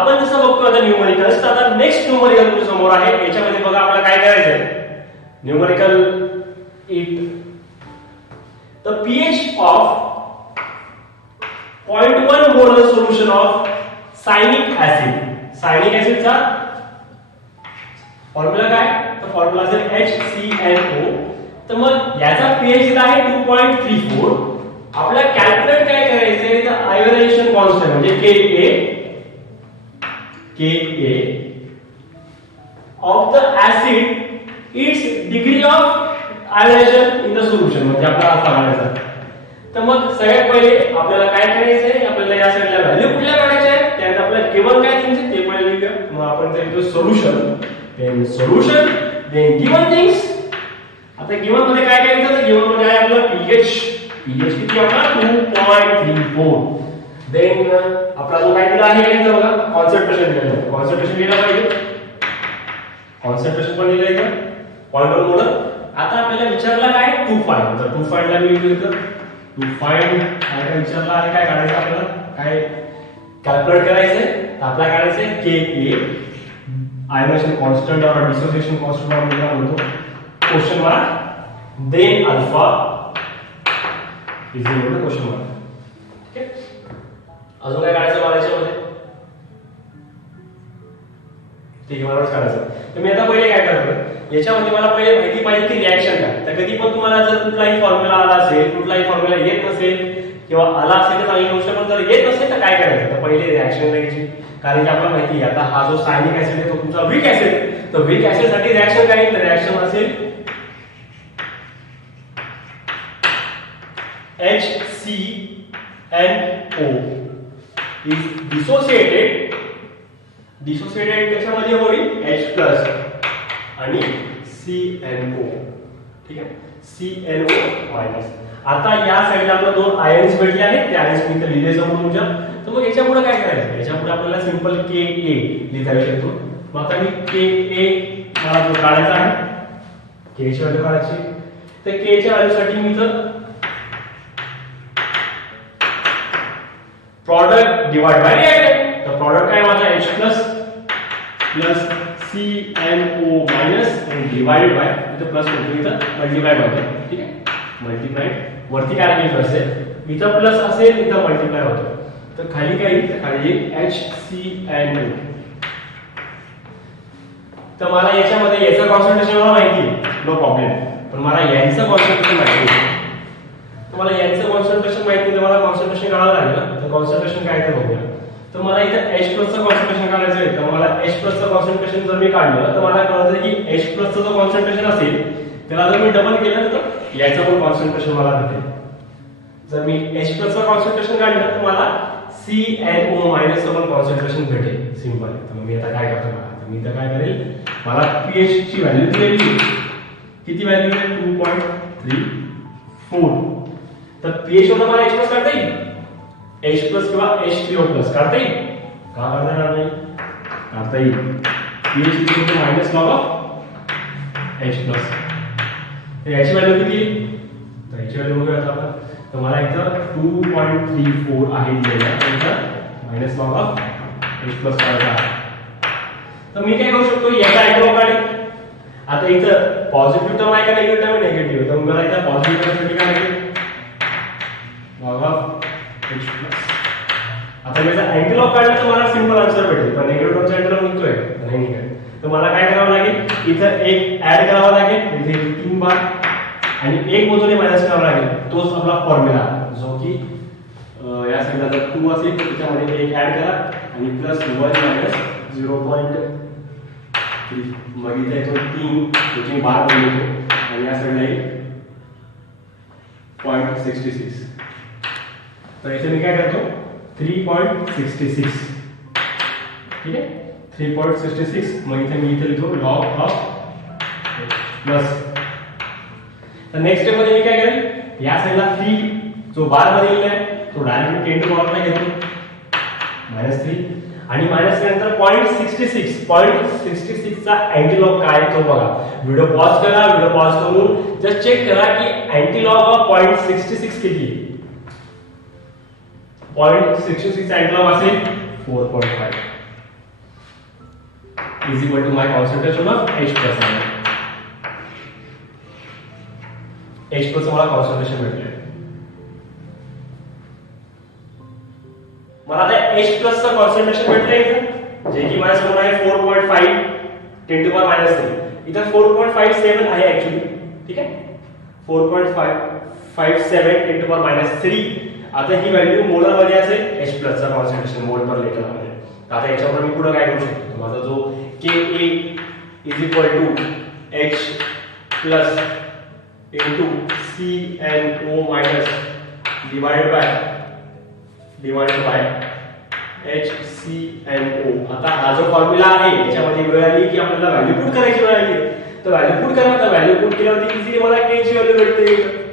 आपण जसं बघतो आता न्यूमरिकल्स, तर आता नेक्स्ट न्यूमरिकल तुमच्या समोर आहे. याच्यामध्ये बघा आपल्याला काय करायचंय. Numerical it the pH of 0.1 molar solution of cyanic acid. cyanic acid चा फॉर्म्युला काय, तर फॉर्म्युला असेल HCNO. तर मग याचा pH दिला आहे 2.34. आपल्याला कॅल्क्युलेट काय करायचंय, तर आयोनायझेशन कॉन्स्टंट म्हणजे Ka of the acid, its degree of ionization in the solution, म्हणजे आपल्याला अर्थ काढायचा. तर मग सगळ्यात पहिले आपल्याला काय करायचंय, आपल्याला या साईडला व्हॅल्यू कुठल्या काढायच्या आहेत, त्यानंतर आपल्याला गिवन काय थिंग्स ते पहिले लिहूया. मग आपण ते लिहितो सोल्युशन देन गिवन थिंग्स. आता गिवन मध्ये काय करायचं, तर गिवन मध्ये आहे आपलं pH किती आपला 2.34. देन आपला जो काय दिला आहे इथं बघा कॉन्संट्रेशन दिलं. कॉन्संट्रेशन दिलं पाहिजे, कॉन्संट्रेशन पण दिलं इथं 0.1 मोलर. आता आपल्याला विचारला काय, टू फाइंड. तर टू फाइंड ला मी लिहितो टू फाइंड काय विचारला आहे, काय काढायचं आपल्याला, काय कॅल्क्युलेट करायचंय. तर आपल्याला काढायचंय Ka आयोनायझेशन कॉन्स्टंट और डिसोसिएशन कॉन्स्टंट आपण म्हणतो question mark, then alpha is equal to question mark. ठीक आहे. अजून काय काढायचं मला याच्यामध्ये, ठीक आहे मला काढायचं. तर मी आता पहिले काय करतो, याच्यामध्ये मला पहिले माहिती पाहिजे की रिएक्शन काय. तर कधी पण तुम्हाला जर कुठलाही फॉर्म्युला आला असेल, कुठलाही फॉर्म्युला येत नसेल किंवा आला असेल तर चांगली गोष्ट, पण जर येत नसेल तर काय करायचं, तर पहिले रिएक्शन द्यायची. कारण की आपल्याला माहिती आहे आता हा जो सायनिक ऍसिड आहे तो तुमचा वीक ऍसिड. तर वीक ऍसिड साठी रिएक्शन काय, तर रिएक्शन असेल HCNO is dissociated त्याच्यामध्ये होईल H+ आणि CNO. ठीक आहे, CNO-. आता या साईडला आपल्याला दोन आयन्स भेटले आहेत, ते आयन्स मी इथे लिहिले समोर तुमच्या. तर मग याच्या पुढे काय करायचं, याच्या पुढे आपल्याला सिंपल Ka लिहिता येऊ शकतो. मग आता मी Ka मला जो काढायचा आहे, K ची व्हॅल्यू काढायची. तर K च्या व्हॅल्यूसाठी मी इथं प्रॉडक्ट डिवाइड बाय रिएक्टंट. तर प्रॉडक्ट काय माझा H+ प्लस CNO माइनस आणि डिवाइडेड बाय, इथं प्लस होतो, इथं मल्टिप्लाय होतो. ठीक आहे, मल्टिप्लाय वरती काय लिहिलं असेल, इथं प्लस असेल, इथं मल्टिप्लाय होतो. तर खाली काय येईल, खाली HCNO. तर मला याच्यामध्ये याचं कॉन्संट्रेशन मला माहिती आहे, नो प्रॉब्लेम. पण मला यांचं कॉन्संट्रेशन माहिती आहे. तुम्हाला यांचं कॉन्संट्रेशन माहिती, तर मला कॉन्संट्रेशन काढावं लागेल. तर कॉन्संट्रेशन काय ते बघूया. तर मला इथं H+ चं कॉन्संट्रेशन काढायचं आहे. तर मला H+ चं कॉन्संट्रेशन जर मी काढलं तर मला कळतं की H+ चं जो कॉन्संट्रेशन असेल त्याला जर मी डबल केलं तर याचं पण कॉन्संट्रेशन मला भेटेल. जर मी H+ चं कॉन्संट्रेशन काढलं तर मला CNO- चं पण कॉन्संट्रेशन भेटेल. सिंपल. तर मी आता काय करतो, मी इथं काय करेल, मला pH ची व्हॅल्यू दिलेली, किती व्हॅल्यू आहे 2.34. तर pH वर मला H+ काढता येईल, H+ किंवा H3O+ काढता येईल. का काढता नाही, काढता येईल. pH equal to minus log of H+. तर याची व्हॅल्यू किती, तर याची व्हॅल्यू बघूया आता आपण. तर मला इथं 2.34 आहे दिलेला, इथं मायनस लॉग ऑफ H+ काढायचा आहे. तर मी काय करू शकतो, याचा अँगल काढेल. आता इथं पॉझिटिव्ह टर्म आहे का निगेटिव्ह टर्म, निगेटिव्ह. तर मला इथं पॉझिटिव्ह टर्मसाठी काय लागेल, लॉग ऑफ H+. आता याचा अँगल ऑफ काढला तर मला सिंपल आन्सर भेटेल, पण निगेटिव्ह टर्मचा अँगल निघतोय नाही निघत. तर मला काय करावं लागेल, इथं एक ऍड करावा लागेल, इथे 3 बार आणि एक बाजूने मायनस करावा लागेल. तोच आपला फॉर्म्युला जो की या साईडला जर 2 असेल तर त्याच्यामध्ये एक ऍड करा आणि प्लस 1 मायनस 0.3. मग इथे येतो 3, त्याची बार बनवतो आणि या साईडला येईल 0.66. तर इथे मी काय करतो 3.66. ठीक आहे, 3.66. मग इथे मी इथे लिहितो लॉग ऑफ प्लस. तर नेक्स्ट स्टेप मध्ये मी काय करेल, या साईडला 3 जो बार मध्ये लिहिला आहे तो डायरेक्ट 10 टू पॉवर ला घेतो -3 आणि मायनस नंतर 0.66 चा अँटी लॉग काय तो बघा. व्हिडिओ पॉज करा, व्हिडिओ पॉज करून जस्ट चेक करा की अँटी लॉग ऑफ 0.66 किती. 0.66 चा अँटी लॉग असेल 4.5. Is equal to my concentration of H plus आहे. H प्लस मला कॉन्सन्ट्रेशन भेटले. मला आता H प्लस चं कॉन्सन्ट्रेशन भेटले इथं, जे की माझ्यासमोर आहे 4.5 10 टू पावर -3. इथं 4.57 आहे ऍक्च्युली. ठीक आहे, 4.57 10 टू पावर -3. आता ही व्हॅल्यू मोलर मध्ये असेल H प्लस चा कॉन्सन्ट्रेशन मोल पर लिटर मध्ये. आता याच्यावर मी पुढे काय करू शकतो, माझा जो Ka is equal to H plus into CnO minus divided by HCnO. आता हा जो फॉर्म्युला आहे याच्यामध्ये वेळ आली की आपल्याला व्हॅल्यू पुट करायची वेळ आली. तर व्हॅल्यू पुट करा. तर व्हॅल्यू पुट केल्यावरती इझिली मला K ची व्हॅल्यू भेटते.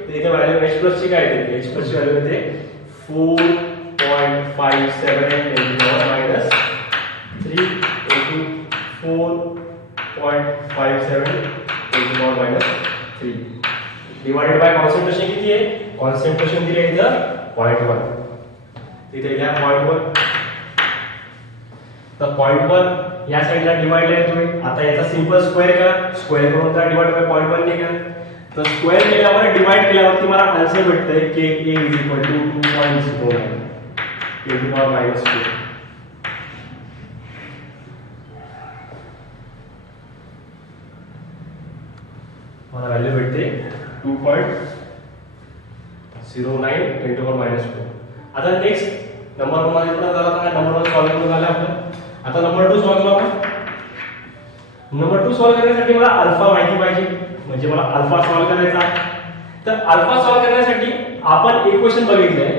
तर इथे व्हॅल्यू H प्लस ची काय येते, H प्लस ची व्हॅल्यू येते 4.57 10 3 into 4.57 10 3 डिवाइडेड बाय कॉन्सन्ट्रेशन किती आहे, कॉन्सन्ट्रेशन दिले इथं 0.1. तिथे घ्या 0.1. तर 0.1 या साइडला डिवाइड येतोय. आता याचा सिंपल स्क्वेअर करा. स्क्वेअर करून का डिवाइड बाय 0.1 ने करा. तर स्क्वेअर केल्यावर डिवाइड केल्यावरती मला आन्सर भेटतंय की A is equal to 2.09 10 to power -2. मला व्हॅल्यू भेटते 2.09 10 टू पावर -2. आता नेक्स्ट नंबर 1 मध्ये पुन्हा झाला. आता नंबर 1 सॉल्व्ह करून झाला आपलं. आता नंबर 2 सॉल्व्ह करू. नंबर 2 सॉल्व्ह करण्यासाठी मला अल्फा माहिती पाहिजे, म्हणजे मला अल्फा सॉल्व्ह करायचा. तर अल्फा सॉल्व्ह करण्यासाठी आपण इक्वेशन बघितलंय.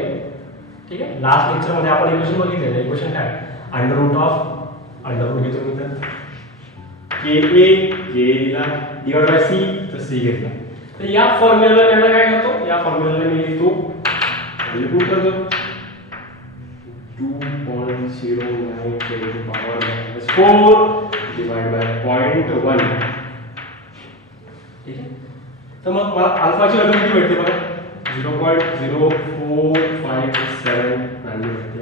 ठीक आहे, लास्ट लेक्चर मध्ये आपण इक्वेशन बघितलेलं. इक्वेशन काय, अंडर रूट घेतो मी. तर Ka ला डिवाइड बाय C, तर C घेतला. तर या फॉर्म्युलाला मी काय करतो, या फॉर्म्युलाला मी लिहितो, व्हॅल्यू पुट करतो 2.09 10 टू पावर -4 डिवाइड बाय 0.1. ठीक आहे, तर मग मला अल्फाची व्हॅल्यू किती भेटते बघा, 0.0457 व्हॅल्यू भेटते.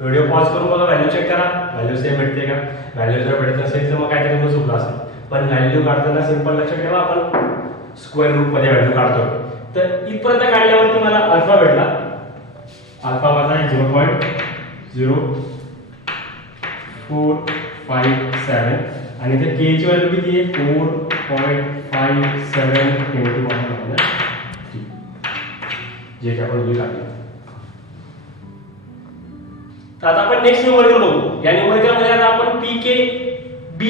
व्हिडिओ पॉज करून बघा, व्हॅल्यू चेक करा, व्हॅल्यू सेम भेटते का. व्हॅल्यू जर भेटत नसेल तर मग काहीतरी तुम्ही चुकलं असेल. पण व्हॅल्यू काढताना सिंपल लक्षात ठेवा, आपण स्क्वेअर रूट मध्ये व्हॅल्यू काढतो. तर इथपर्यंत काढल्यावरती मला अल्फा भेटला. अल्फा माझा आहे 0.0457 आणि इथे के ची व्हॅल्यू किती आहे 4.57 into 1 जे की आपण व्हॅल्यू काढली. तर आता आपण नेक्स्ट न्यूमरिकल बघू. या न्यूमरिकल मध्ये आता आपण PKB,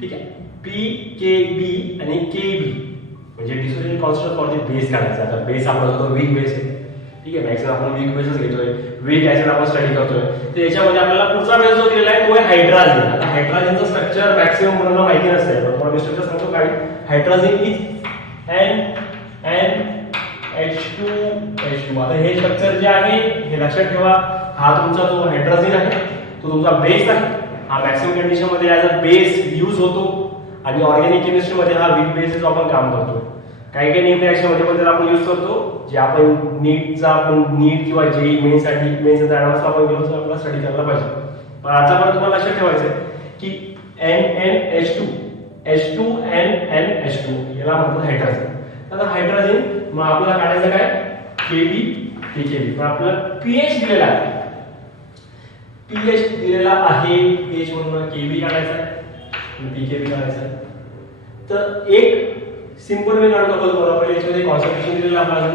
ठीक आहे, PKB आणि KB म्हणजे distribution constant for the base काढायचा. आता बेस आपला जो वीक बेस आहे, ठीक आहे, मॅक्सिमम आपण वीक बेसच घेतोय, वीक ऍसिड आपण स्टडी करतोय. तर याच्यामध्ये आपल्याला पुढचा बेस जो दिलेला आहे तो आहे हायड्रोजन. आता हायड्रोजनचं स्ट्रक्चर मॅक्सिमम मुलांना माहिती नसते, पण तुम्हाला मी स्ट्रक्चर सांगतो काय. Hydrogen is NH2. आता हे स्ट्रक्चर जे आहे हे लक्षात ठेवा. हा तुमचा जो हायड्रोजन आहे तो तुमचा बेस आहे. हा मॅक्सिमम कंडिशन मध्ये ऍज अ बेस यूज होतो आणि ऑर्गॅनिक केमिस्ट्री मध्ये हा वीक बेस आपण काम करतो. काही काही नीट रिएक्शन मध्ये पण त्याला आपण यूज करतो. जे आपण नीट किंवा जेई मेन साठी ऍडव्हान्स आपण गेलो तर आपल्याला स्टडी करायला पाहिजे. पण आता पण तुम्हाला लक्षात ठेवायचं की H2NNH2 याला म्हणतात हायड्रोजन. आता हायड्रोजन मग आपल्याला काढायचं काय KB PKB. पण आपल्याला pH दिलेला आहे, pH दिलेला आहे, pH म्हणून KB काढायचा आहे आणि PKB काढायचा आहे. तर एक सिंपल वे काढू आपण तुम्हाला. पहिले याच्यामध्ये कॉन्सन्ट्रेशन दिलेलं आपल्याला.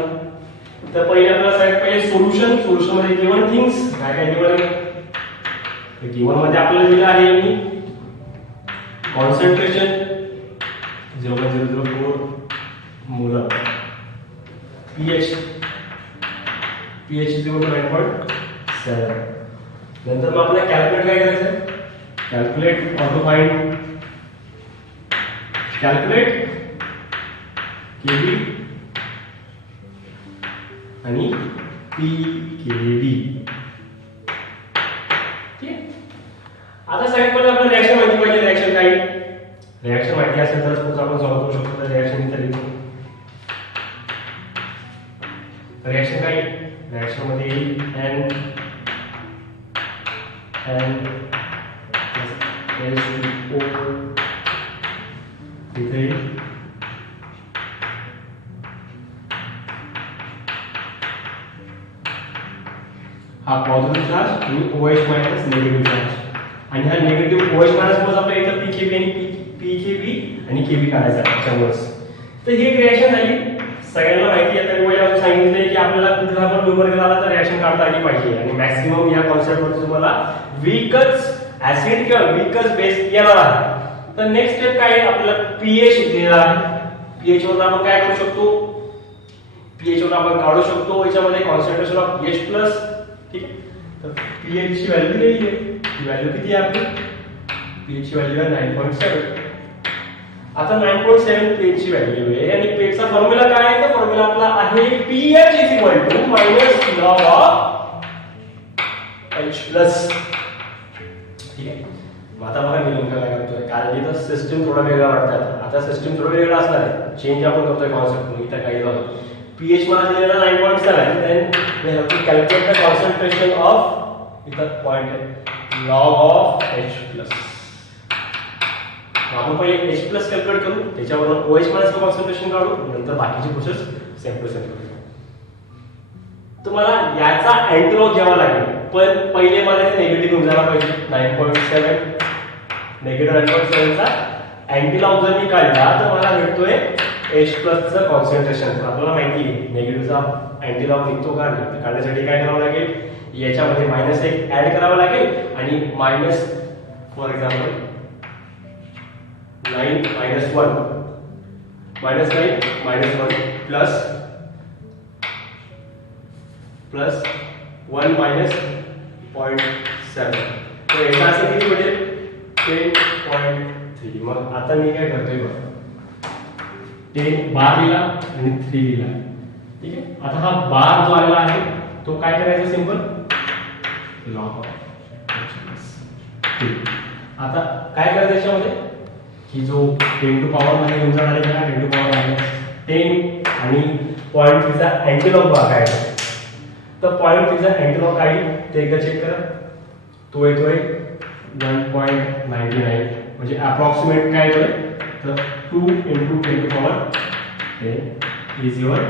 तर पहिले आपल्याला साईड पहिले सोल्युशन मध्ये गिवन थिंग्स काय काय गिवन आहे. गिवन मध्ये आपल्याला दिलं आहे concentration 0.004 molar, pH is equal to 9.7. नंतर मग आपल्याला कॅल्क्युलेट काय करायचं, कॅल्क्युलेट KB आणि PKB. ठीक आहे, आता साइड पर आपल्याला रिएक्शन माहिती पाहिजे. रिएक्शन काय, रिएक्शन माहिती असेल तरच पुढचं आपण सॉल्व्ह करू शकतो. तर रिएक्शन इथे लिहू. रिएक्शन काय, रिएक्शन मध्ये N and H2O इथे हा पॉझिटिव्ह चार्ज आणि OH मायनस निगेटिव्ह चार्ज आणि हा निगेटिव्ह OH मायनस मध्ये आपल्या इथं PKB आणि PKB आणि KB काढायचा आहे त्याच्यामुळेच. तर ही रिएक्शन झाली. सगळ्यांना माहिती आहे तर वयाला सांगितले की आपल्याला कुठला पण न्यूमरिकल आला तर रिएक्शन काढता आली पाहिजे आणि मॅक्सिमम या कॉन्सेप्ट मध्ये तुम्हाला वीकच ऍसिड किंवा वीकच बेस येणार आहे. तर नेक्स्ट स्टेप काय आहे आपल्याला pH दिलेला आहे. pH वर आपण काय करू शकतो pH वर आपण काढू शकतो याच्यामध्ये कॉन्सन्ट्रेशन ऑफ H+ ठीक आहे. तर pH ची व्हॅल्यू दिलेली आहे. ती व्हॅल्यू किती आहे आपली pH ची व्हॅल्यू आहे 9.7. आता 9.7 pH ची व्हॅल्यू आहे आणि pH चा फॉर्म्युला काय आहे तर फॉर्म्युला आपला आहे pH - log of H+. ठीक आहे. मग आता बघा मी नेमकं काय करतोय कारण इथं सिस्टम थोडा वेगळा वाटतं. आता सिस्टम थोडा वेगळा असणार आहे. चेंज आपण करतोय कॉन्सेप्ट. इथं काय झालं pH मला दिलेला 9.7 then we have to calculate the concentration of इथं पॉइंट आहे log of H+. आपण पहिले H+ कॅल्क्युलेट करू त्याच्यावरून OH मायनस कॉन्सन्ट्रेशन काढू नंतर बाकीची प्रोसेस सेम टू सेम करू. तुम्हाला याचा अँटीलॉग घ्यावा लागेल पण पहिले मला ते निगेटिव्ह घेऊन जायला पाहिजे 9.7 निगेटिव्ह 9.7 चा अँटीलॉग जर मी काढला तर मला भेटतोय H+ चं कॉन्सन्ट्रेशन. आपल्याला माहिती आहे निगेटिव्हचा अँटीलॉग निघतो का नाही तर काढण्यासाठी काय करावं लागेल याच्यामध्ये -1 ऍड करावं लागेल आणि minus for example 9 - 1 -9 - 1 plus 1 minus 0.7 तर याचा असं किती भेटेल 10.3. मग आता मी काय करतोय बघा 10 बार लिहिला आणि 3 लिहिला. ठीक आहे. आता हा बार जो आलेला आहे तो काय करायचा सिंपल लॉग ऑफ H+. आता काय करायचं याच्यामध्ये की जो 10 टू पॉवर मध्ये घेऊन जाणार आहे त्याला 10 टू पॉवर आहे 10 आणि 0.3 चा अँटीलॉग बघा काय आहे. तर 0.3 चा अँटीलॉग काय ते एकदा चेक करा. तो येतोय 1.99 म्हणजे अप्रॉक्सिमेट काय येतोय तर 2 × 10 to power 10 is your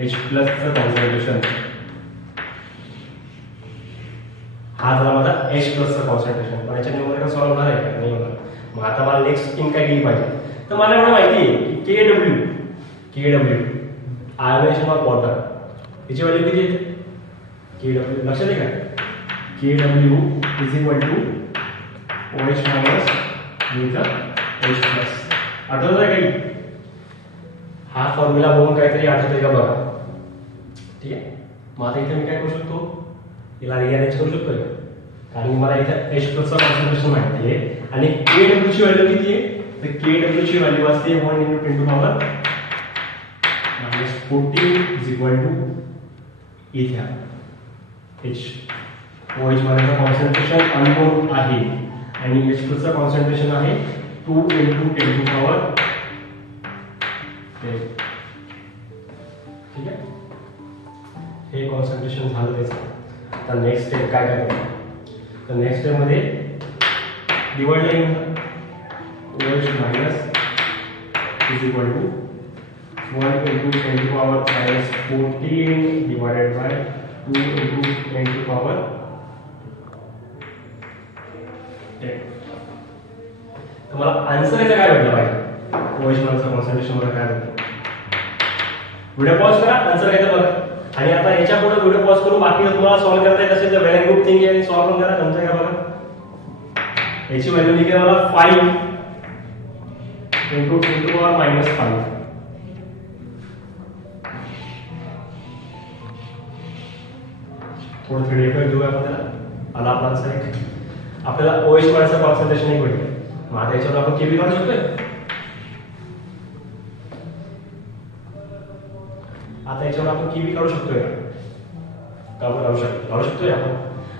H+ चं कॉन्सन्ट्रेशन. हा झाला माझा H+ चं कॉन्सन्ट्रेशन. पण याच्या न्यूमरिकल सॉल्व्ह होणार आहे का नाही होणार. मग आता मला नेक्स्ट स्कीम काय केली पाहिजे तर मला एवढं माहिती आहे की KW आयोनायझेशन ऑफ वॉटर याची व्हॅल्यू किती येते KW लक्षात आहे का KW = OH मायनस H+. आठवत आहे काही हा फॉर्म्युला बघून काहीतरी आठवतंय का बघा. ठीक आहे. मग आता इथे मी काय करू शकतो याला रिअरेंज करू शकतो कारण मला इथे H+ चं कॉन्सन्ट्रेशन माहिती आहे आणि KW ची व्हॅल्यू किती आहे तर KW ची व्हॅल्यू असते 1 × 10 टू पॉवर -14 इथे OH मायनसचं कॉन्सन्ट्रेशन अननोन आहे आणि H+ चं कॉन्सन्ट्रेशन आहे 2 × 10 टू पॉवर 10. ठीक आहे. हे कॉन्सन्ट्रेशन झालं त्याचं. आता नेक्स्ट स्टेप काय करायचं तर नेक्स्ट स्टेप मध्ये divide line OH minus = 1 × 10 to power -14 divided by 2 × 10 to power 10. तुम्हाला आन्सर याचा काय भेटला पाहिजे OH मायनसचं कॉन्सन्ट्रेशन मध्ये काय भेटलं. व्हिडिओ पॉज करा आन्सर काय बघा आणि आता याच्या पुढे व्हिडिओ पॉज करून बाकी तुम्हाला सॉल्व्ह करता येत असेल तर व्हेरी गुड थिंग आहे सॉल्व्ह पण करा. तुमचं काय बघा याची व्हॅल्यू निघेल मला 5 × 10 टू पॉवर -5. थोडं 3D इफेक्ट देऊया आपण त्याला. आला आपला आन्सर एक. आपल्याला OH मायनसचं कॉन्सन्ट्रेशन एक भेटलं. मग आता याच्यावर आपण KB काढू शकतोय. आता याच्यावर आपण KB काढू शकतोय का काढू शकतोय आपण.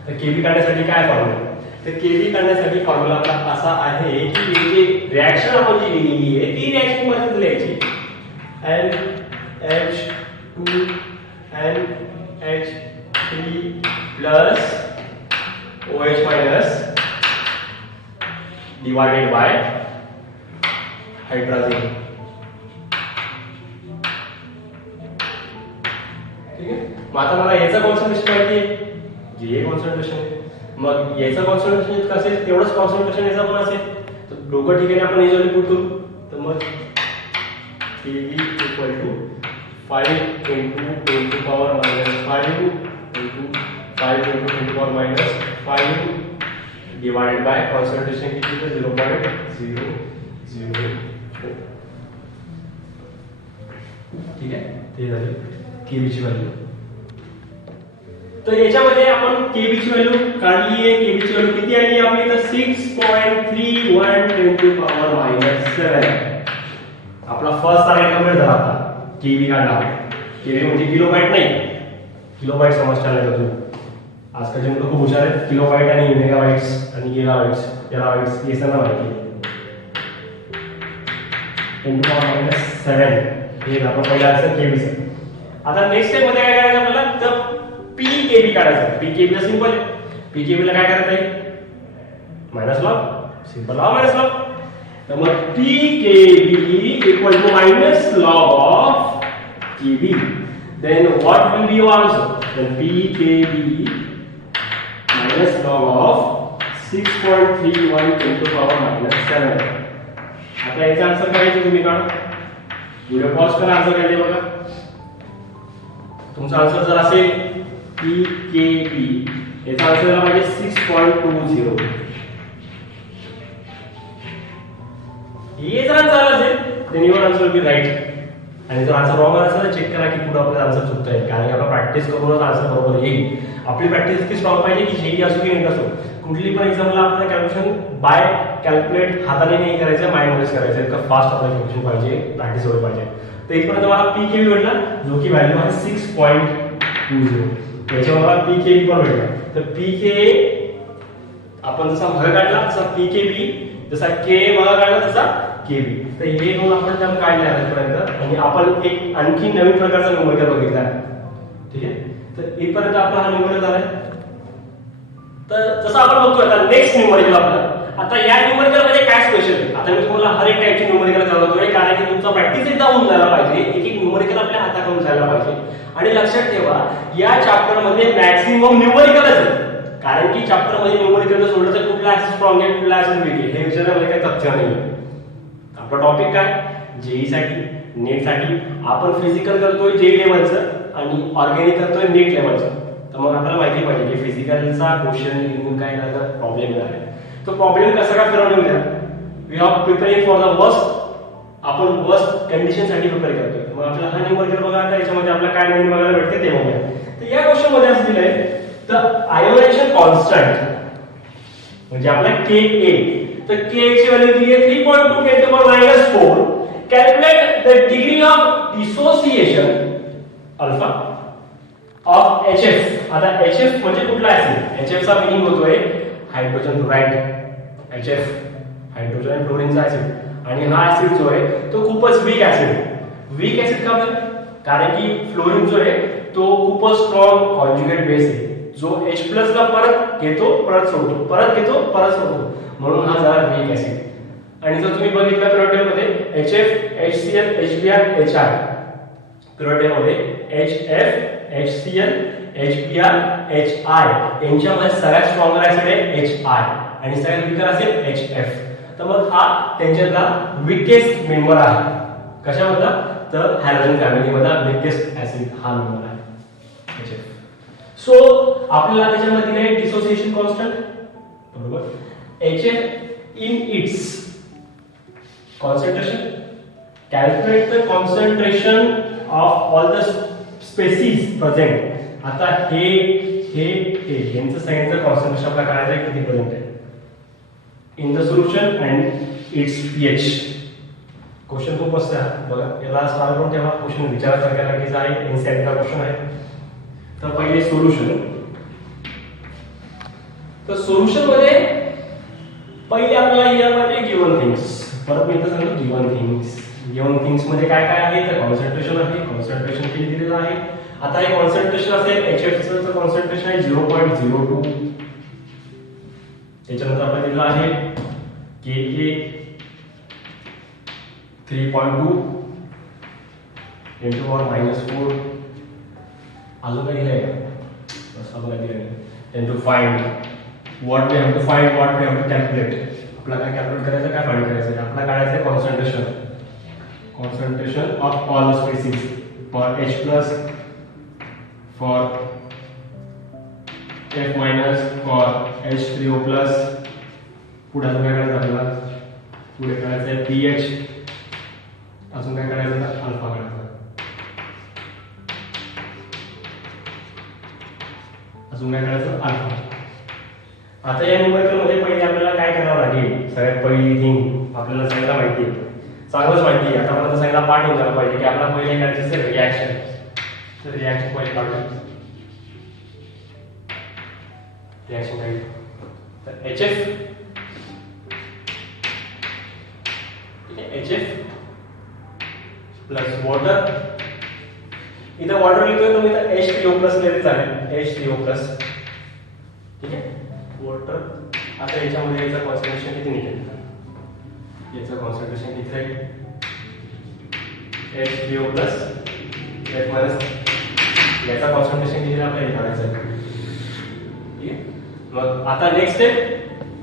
तर KB काढण्यासाठी काय फॉर्म्युला तर KB काढण्यासाठी फॉर्म्युला आपला असा आहे की जी रिएक्शन आपण जी लिहिली आहे ती रिएक्शन मध्ये लिहायची NH2NH3 + OH minus divided bye hydrogen. ठीक आहे. मग आता मला याचं कॉन्सन्ट्रेशन माहिती आहे, जे कॉन्सन्ट्रेशन आहे. मग याचं कॉन्सन्ट्रेशन इतकं असेल तेवढंच कॉन्सन्ट्रेशन याचं पण असेल. तर दोघं ठिकाणी आपण इझिली पुट करू. तर मग Kb equal to 5 into 10 to power minus 5 into 5 into 10 to power minus 5 divided by concentration किती आहे 0.004. ठीक आहे. ते झाली Kb ची व्हॅल्यू. तर याच्यामध्ये आपण Kb ची व्हॅल्यू काढली आहे. Kb ची व्हॅल्यू किती आली आपली तर 6.31 10 to power minus 7. आपला फर्स्ट टार्गेट कंप्लीट झाला. आता केबी काढला. केबी म्हणजे किलोबाईट नाही, किलोबाईट समजता नाही का तुम्ही. आजकालचे मुलं खूप हुशार आहेत. किलोबाईट आणि मेगाबाईट्स आणि गिगाबाईट्स टेराबाईट्स हे सगळं माहिती आहे. 10 to power minus 7 हे आपलं पहिलं आन्सर केबीचं. आता नेक्स्ट स्टेप मध्ये काय करायचं आपल्याला तर पीकेबी काढायचं. पीकेबी सिंपल आहे. पीकेबीला काय करायचं आहे मायनस लॉग. सिंपल लावा मायनस लॉग. तर मग pKb equal to minus log of Kb. Then what will be your answer? Then pKb minus log of 6.31 10 to power minus 7. आता याचा आन्सर काय तुम्ही काढा. व्हिडिओ पॉज करा. आन्सर काय ते बघा. तुमचा आन्सर जर असेल pKb याचा आन्सर आला पाहिजे 6.20. हे जर आन्सर असेल then your answer will be right. आणि जर आन्सर रॉंग असेल तर चेक करा की कुठे आपलं आन्सर चुकतंय. कारण की आपण प्रॅक्टिस करूनच आन्सर बरोबर येईल. आपली प्रॅक्टिस इतकी स्ट्रॉंग पाहिजे की जेही असो की नीट असो. कुठली पण एक्झामला आपल्याला कॅल्क्युलेशन बाय कॅल्क्युलेट हाताने नाही करायचं, माइंडमध्येच करायचं. इतकं फास्ट आपलं कॅल्क्युलेशन पाहिजे, प्रॅक्टिस होईल पाहिजे. तर इथपर्यंत मला पीकेबी भेटला जो की व्हॅल्यू आहे 6.20. याच्यावर मला पीकेबी पण भेटला. तर पीके आपण जसा भाग काढला तसा पीकेबी, जसा के भाग काढला तसा केबी. तर हे दोन आपण टर्म काढले आतापर्यंत. आणि आपण एक आणखी नवीन प्रकारचा न्यूमरिकल बघितला. ठीक आहे. तर इथपर्यंत आपला हा न्यूमरिकल झालाय. तर जसं आपण बघतोय आता नेक्स्ट न्यूमरिकल आपलं. आता या न्यूमरिकल मध्ये काय स्पेशल आहे. आता मी तुम्हाला हर एक टाइपचे न्यूमरिकल सांगतोय कारण की तुमचा प्रॅक्टिस एकदा होऊन जायला पाहिजे. एक एक न्यूमरिकल आपल्या हाताकडून जायला पाहिजे. आणि लक्षात ठेवा या चॅप्टर मध्ये मॅक्सिमम न्यूमरिकलच आहे. कारण की चॅप्टर मध्ये न्यूमरिकल सोडलं तर कुठला ऍसिड स्ट्रॉंग आहे कुठला ऍसिड वीक आहे हे विचारण्यामध्ये काही तथ्य नाही. आपला टॉपिक काय जेई साठी नेट साठी आपण फिजिकल करतोय जे लेवलचं आणि ऑर्गॅनिक करतोय नेट लेवलचं. तर मग आपल्याला माहिती पाहिजे की फिजिकलचा क्वेश्चन लिहून काय प्रॉब्लेम येणार आहे. तो प्रॉब्लेम कसा काय फिरवून द्या. We are preparing for the worst. आपण वर्स्ट कंडिशन साठी प्रिपेअर करतोय. मग आपल्याला हा न्यूमरिकल बघा. आता याच्यामध्ये आपल्याला काय नवीन बघायला भेटते ते बघूया. तर या क्वेश्चन मध्ये असं दिलंय तर आयोनायझेशन कॉन्स्टंट म्हणजे आपला के ए. तर के ची व्हॅल्यू दिली आहे 3.2 10 to power minus 4. Calculate the degree of dissociation alpha of HF. आता HF म्हणजे कुठला ऍसिड. HF चा मीनिंग होतोय हायड्रोजन फ्लोराइड. HF हायड्रोजन आणि फ्लोरीनचा ऍसिड. आणि हा ऍसिड जो आहे तो खूपच वीक ऍसिड. वीक ऍसिड का बरं कारण की फ्लोरीन जो आहे तो खूपच स्ट्रॉंग कॉन्जुगेट बेस आहे जो H+ ला परत घेतो परत सोडतो परत घेतो परत सोडतो. म्हणून हा जरा वीक ऍसिड. आणि जर तुम्ही बघितलं पिरियड मध्ये HF HCl HBr HI period मध्ये HF HCl HBr HI यांच्यामध्ये सगळ्यात स्ट्रॉंगर ऍसिड आहे HI आणि सगळ्यात वीकर असेल HF. तर मग हा त्यांच्यातला वीकेस्ट मेंबर आहे. कशामधला तर हॅलोजन फॅमिली मधला वीकेस्ट ऍसिड हा मेंबर आहे HF. सो आपल्याला त्याच्यामध्ये दिले डिसोसिएशन कॉन्स्टंट बरोबर. HF in its concentration. Calculate the concentration of all the species present. आता हे यांचं सगळ्यांचं कॉन्सन्ट्रेशन आपल्याला काढायचं आहे किती प्रेझेंट आहे in the solution and it's pH. Question खूप मस्त आहे बघा. याला सॉल्व करून ठेवा. क्वेश्चन विचारायचा लागेल आहे एनसीईआरटीचा क्वेश्चन आहे. तर पहिले सोल्युशन. तर सोल्युशन मध्ये पहिले आपल्याला यामध्ये गिवन थिंग्स. परत मी इथं सांगतो गिवन थिंग्स. गिवन थिंग्स मध्ये काय काय आहे तर कॉन्सन्ट्रेशन आहे. कॉन्सन्ट्रेशन किती दिलेलं आहे. आता हे कॉन्सन्ट्रेशन असेल HF चं कॉन्सन्ट्रेशन आहे 0.02. त्याच्यानंतर आपण दिलं आहे के ए 3.2 इंटू पॉवर -4 अजून काही दिलं आहे का बस अजून काही दिलं नाही into find what we have to find what we have to calculate आपल्याला काय कॅल्क्युलेट करायचं काय फाइंड करायचं आपल्याला काढायचं आहे concentration of all species for H plus for F minus for H3O plus पुढे अजून काय करायचं आपल्याला पुढे करायचं आहे pH अजून काय करायचं आहे अल्फा करायचा अजून काय करायचं अल्फा आता या न्यूमेरिकलमध्ये पहिले आपल्याला काय करावं लागेल सगळ्यात पहिली थिंग आपल्याला सगळ्यांना माहिती आहे चांगलंच माहिती आहे आतापर्यंत सगळ्यांना पाठ होऊन झाला पाहिजे की आपल्याला पहिले करायचं असेल रिॲक्शन तर रिॲक्शन पहिले काढूया रिॲक्शन काय तर HF प्लस वॉटर इथं वॉटर लिहितोय तो मी इथं H3O प्लस लिहित आहे H3O प्लस ठीक आहे वॉटर आता याच्यामध्ये याचं कॉन्सन्ट्रेशन किती निघेल याचं कॉन्सन्ट्रेशन किती राहील H3O प्लस F मायनस याचा कॉन्सन्ट्रेशन किती आपल्याला काढायचं आहे ठीक आहे मग आता नेक्स्ट स्टेप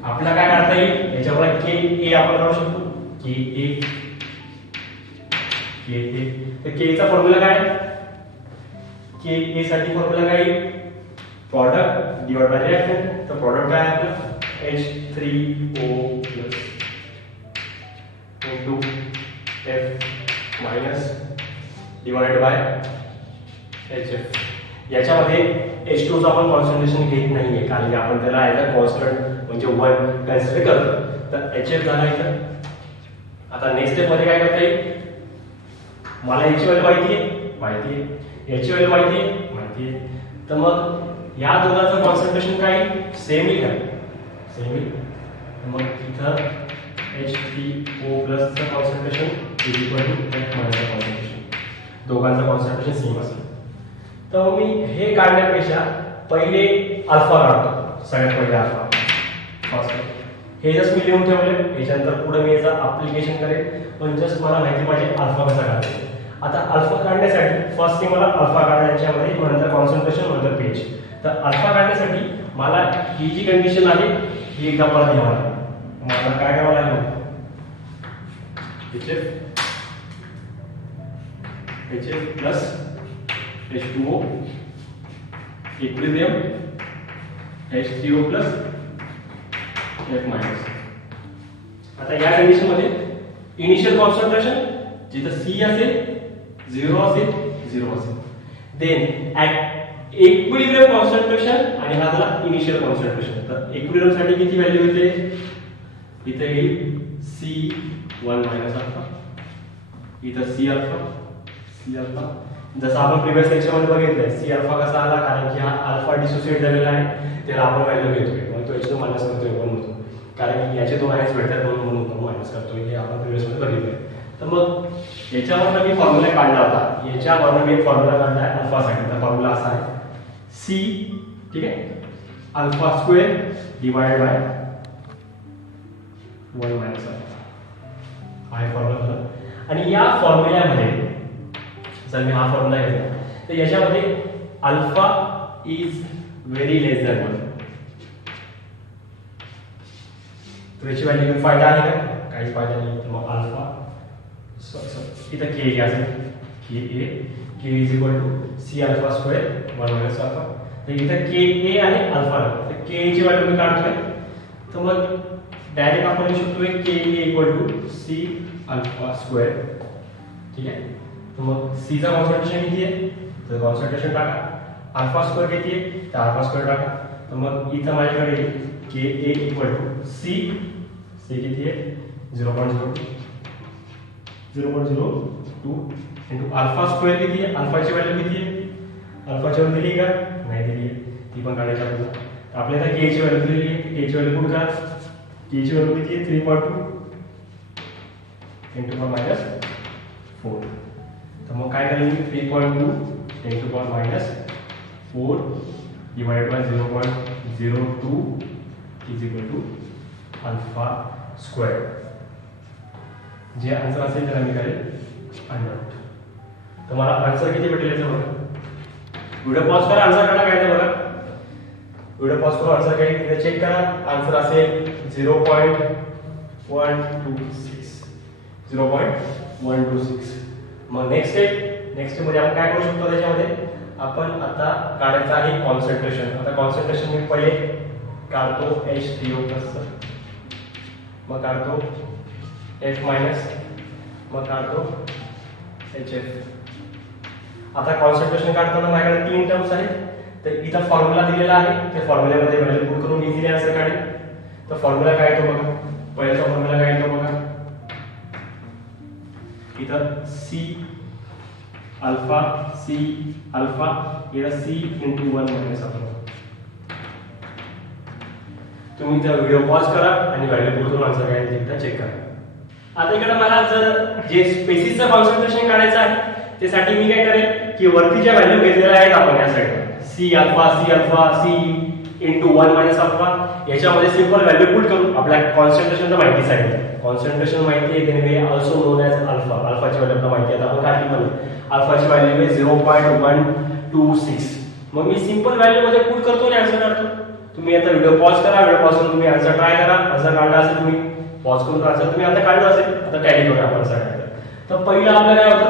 आपल्याला काय काढता येईल याच्यावर के ए आपण काढू शकतो के ए तर के चा फॉर्म्युला काय के ए साठी फॉर्म्युला काय प्रोडक्ट डिवाइड बाय रिएक्टंट तर प्रोडक्ट काय आहे आपलं H3O plus into F minus divide by HF याच्यामध्ये H2 चा आपण कॉन्सन्ट्रेशन घेत नाहीये कारण की आपण त्याला ॲज अ कॉन्स्टंट म्हणजे 1 कन्सिडर करतो तर HF झाला इथं आता नेक्स्ट स्टेप मध्ये काय करता येईल मला याची व्हॅल्यू माहिती आहे याची व्हॅल्यू माहिती आहे तर मग या दोघांचं कॉन्सन्ट्रेशन काय सेम आहे का सेम आहे मग इथं H3O प्लस चं concentration is equal to F minus चं कॉन्सन्ट्रेशन दोघांचं कॉन्सन्ट्रेशन सेम असेल तर मी हे काढण्यापेक्षा पहिले अल्फा काढतो सगळ्यात पहिले अल्फा फर्स्ट हे जस्ट मी लिहून ठेवले याच्यानंतर पुढे मी याचा ऍप्लिकेशन करेन पण जस्ट मला माहिती पाहिजे अल्फा कसा काढायचा आता अल्फा काढण्यासाठी फर्स्ट थिंग मला अल्फा काढायच्यामध्ये नंतर कॉन्सन्ट्रेशन नंतर pH तर अल्फा काढण्यासाठी मला ही जी कंडिशन आहे ही एकदा परत घ्यावी लागेल मला काय करावं लागेल HF plus H2O equilibrium H3O plus F minus आता या कंडिशन मध्ये इनिशियल कॉन्सन्ट्रेशन जिथं C असेल 0 असेल 0 असेल देन ॲट इक्विलिब्रियम कॉन्सन्ट्रेशन आणि हा झाला इनिशियल कॉन्सन्ट्रेशन तर इक्विलिब्रियम साठी किती व्हॅल्यू येते इथे येईल C1 मायनस अल्फा इथं C अल्फा जसं आपण प्रिव्हियस लेक्चर मध्ये बघितलंय C अल्फा कसा आला कारण की हा अल्फा डिसोसिएट झालेला आहे त्याला आपण व्हॅल्यू घेतोय मग तो H2 मायनस करतोय 1 होतो कारण की याचे दोन आयन्स भेटतात म्हणून मायनस करतोय हे आपण प्रिव्हियस मध्ये बघितलंय तर मग याच्यावरनं मी फॉर्म्युला काढला होता याच्यावरनं मी फॉर्म्युला काढला आहे अल्फा साठी तर फॉर्म्युला असा आहे C ठीक आहे alpha square divided by 1 minus alpha हा फॉर्म्युला झाला आणि या फॉर्म्युल्यामध्ये जर मी हा फॉर्म्युला घेतला तर याच्यामध्ये alpha is very less than 1 तर याची व्हॅल्यू घेऊन फायदा आहे का काही फायदा नाही तर मग अल्फा इथं के घ्या K is equal to C alpha square 1 minus alpha तर इथं के ए आहे अल्फा तर के ची व्हॅल्यू मी काढतोय तर मग डायरेक्ट आपण लिहू शकतो K A equal to C alpha square ठीक आहे तर मग सी चा कॉन्सन्ट्रेशन किती आहे तर कॉन्सन्ट्रेशन टाका अल्फा स्क्वेअर किती आहे तर अल्फा स्क्वेअर टाका तर मग इथं माझ्याकडे के ए इक्वल टू सी किती आहे 0.02 इंटू अल्फा स्क्वेअर किती आहे अल्फाची व्हॅल्यू किती आहे अल्फाची व्हॅल्यू दिली का नाही दिली ती पण काढायची आपल्याला आपल्याला के ची व्हॅल्यू दिलेली आहे के ची व्हॅल्यू कुठे का के ची व्हॅल्यू किती आहे 3.2 इंटू पॉवर मायनस 4 तर मग काय करेल मी 3.2 into power minus 4 divided by 0.02 is equal to alpha square. जे आन्सर असेल त्याला मी करेल अंडर. तर मला आन्सर किती भेटेल याचं बघा. व्हिडिओ पॉज करा, आन्सर काढा काय ते बघा. व्हिडिओ पॉज करून आन्सर काय इथे चेक करा. आन्सर असेल 0.126. 0.126. मग नेक्स्ट स्टेप मध्ये आपण काय करू शकतो त्याच्यामध्ये आपण आता काढायचं आहे कॉन्सन्ट्रेशन. आता कॉन्सन्ट्रेशन मी पहिले काढतो H3O+, मग काढतो F-, मग काढतो HF. आता कॉन्सन्ट्रेशन काढताना माझ्याकडे 3 टर्म्स आहेत. तर इथं फॉर्म्युला दिलेला आहे, त्या फॉर्म्युल्यामध्ये व्हॅल्यू पुट करून इझिली आन्सर काढेल. तर फॉर्म्युला काय येतो बघा. पहिला फॉर्म्युला काय येतो बघा. इथं C अल्फा इथं C × 1 - अल्फा. तुम्ही जर व्हिडिओ पॉज करा आणि व्हॅल्यू पुट करून आन्सर काय ते एकदा चेक करा. आता इकडे मला जर जे स्पेसिसचं कॉन्सन्ट्रेशन काढायचं आहे त्यासाठी मी काय करेल की वरती ज्या व्हॅल्यू घेतलेल्या आहेत आपण या साईडला C अल्फा C × 1 - अल्फा याच्यामध्ये सिंपल व्हॅल्यू पुट करू. आपल्या कॉन्सन्ट्रेशनचं माहिती सांगितलं. कॉन्सन्ट्रेशन माहिती आहे त्याने ऑल्सो नोन ॲज अल्फा. अल्फाची व्हॅल्यू आपल्याला माहिती आहे. आता आपण काढली पण अल्फाची व्हॅल्यू आहे 0.126. मग मी सिंपल व्हॅल्यू मध्ये पुट करतो आणि आन्सर काढतो. तुम्ही आता व्हिडिओ पॉज करा, व्हिडिओ पॉज करून तुम्ही आन्सर ट्राय करा. आन्सर काढला असेल तुम्ही पॉज करून आन्सर तुम्ही आता काढलं असेल. आता टॅली करूया आपण सगळ्यांना. तर पहिलं आपलं काय होतं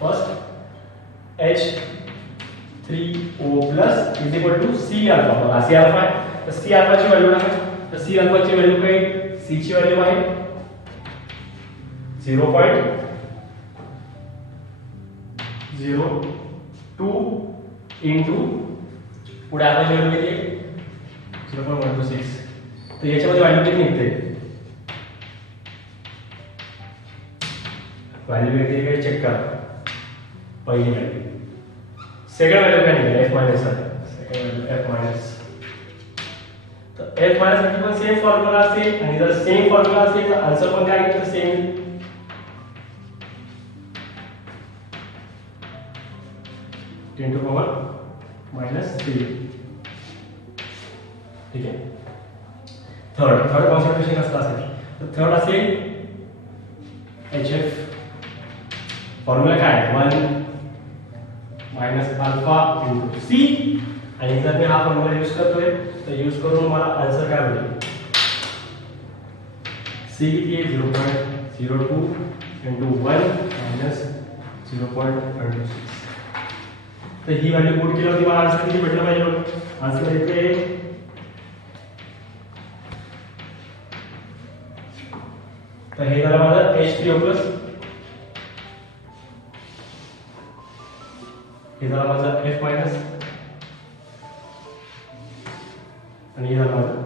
first H3O+ is equal to C alpha. बघा C अल्फा आहे तर C अल्फाची व्हॅल्यू आहे. तर C अल्फाची व्हॅल्यू काय C ची व्हॅल्यू आहे 0.02 इंटू पुढे आता व्हॅल्यू किती आहे 0.126. तर याच्यामध्ये व्हॅल्यू किती निघते व्हॅल्यू किती काय चेक करा. पहिली व्हॅल्यू. सेकंड व्हॅल्यू काय निघेल F- आहे. Second value F-. तर F- साठी पण सेम फॉर्म्युला असेल आणि जर सेम फॉर्म्युला असेल तर आन्सर पण काय येईल तर सेम 10⁻³ ठीक आहे. थर्ड कॉन्सन्ट्रेशन कसं असेल तर थर्ड असेल HF. फॉर्म्युला काय 1 - अल्फा × C आणि जर मी हा फॉर्म्युला यूज करतोय तर यूज करून मला आन्सर काय मिळेल C किती आहे 0.02 × 1 - 0.126. तर ही व्हॅल्यू पुट केल्यावरती मला आन्सर किती भेटलं पाहिजे. आन्सर येते तर हे झालं माझं H3O+, हे झालं माझं F- आणि हे झालं माझं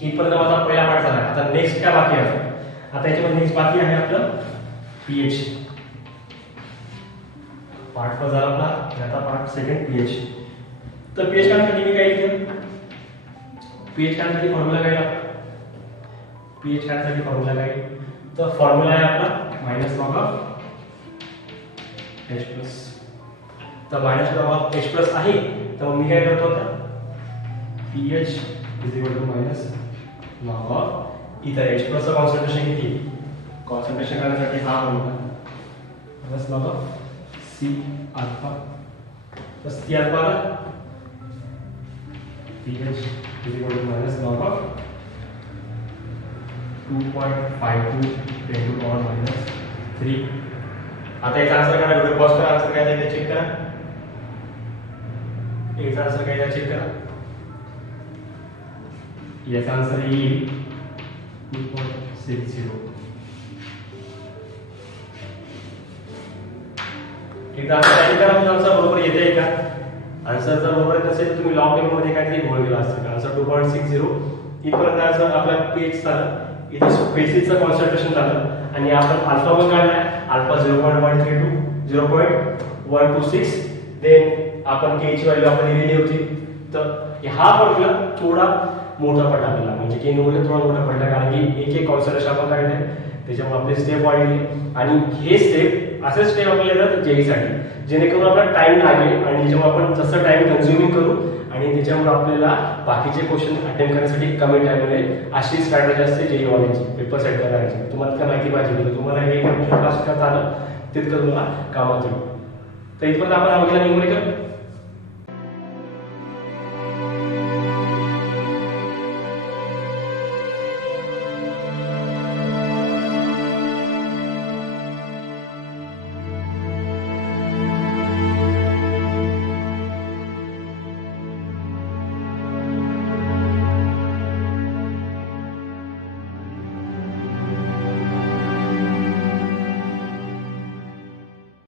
इथपर्यंत माझा पहिला पार्ट झाला. आता नेक्स्ट काय बाकी आहे. आता याच्यामध्ये नेक्स्ट बाकी आहे आपलं pH. पार्ट फर्स्ट झाला आपला आणि आता पार्ट सेकंड pH. तर pH काढण्यासाठी मी काय केलं pH काढण्यासाठी फॉर्म्युला काय आपला pH काढण्यासाठी फॉर्म्युला काय तर फॉर्म्युला आहे आपला -log(H+). तर -log(H+ आहे तर मी काय करतो आता pH = -log इथं H+ चं कॉन्सन्ट्रेशन किती कॉन्सन्ट्रेशन करण्यासाठी हा फॉर्म्युला -log C अल्फा. तर C अल्फा pH = -log 2.52 × 10⁻³ आता याचा आन्सर करा. व्हिडिओ पॉज करा. आन्सर काय आहे ते चेक करा. याचा आन्सर काय आहे चेक करा. याचा आन्सर येईल 2.60. एकदा आन्सर करा. आन्सर बरोबर येते का. आन्सर जर बरोबर येत असेल तुम्ही लॉग टेबल मध्ये काहीतरी घोळ केला असेल. आन्सर 2.60 इथपर्यंत आन्सर आपला pH झालं. इथे स्पेसिसचं कॉन्सन्ट्रेशन झालं आणि आपण अल्फा पण काढलाय. अल्फा 0.132 0.126 देन आपण K ची व्हॅल्यू आपण दिलेली होती. तर हा फॉर्म्युला थोडा मोठा पडला आपल्याला म्हणजे K मूल्य थोडा मोठा पडला कारण की एक कॉन्सन्ट्रेशन आपण काढले त्याच्यामुळे आपले स्टेप वाढले आणि हे स्टेप असे स्टेप आपल्याला येतात जेईसाठी, जेणेकरून आपला टाइम लागेल आणि त्याच्यामुळे आपण जसं टाइम कन्झ्युमिंग करू आणि त्याच्यामुळे आपल्याला बाकीचे क्वेश्चन अटेम्प्ट करण्यासाठी कमी टाइम मिळेल. अशी स्ट्रॅटेजी असते जेई वाल्यांची पेपर सेट करायची. तुम्हाला काय माहिती पाहिजे, तुम्हाला हे फास्ट करता आलं तितकं तुम्हाला कामात येईल. तर इथपर्यंत आपण बघितला न्यूमेरिकल.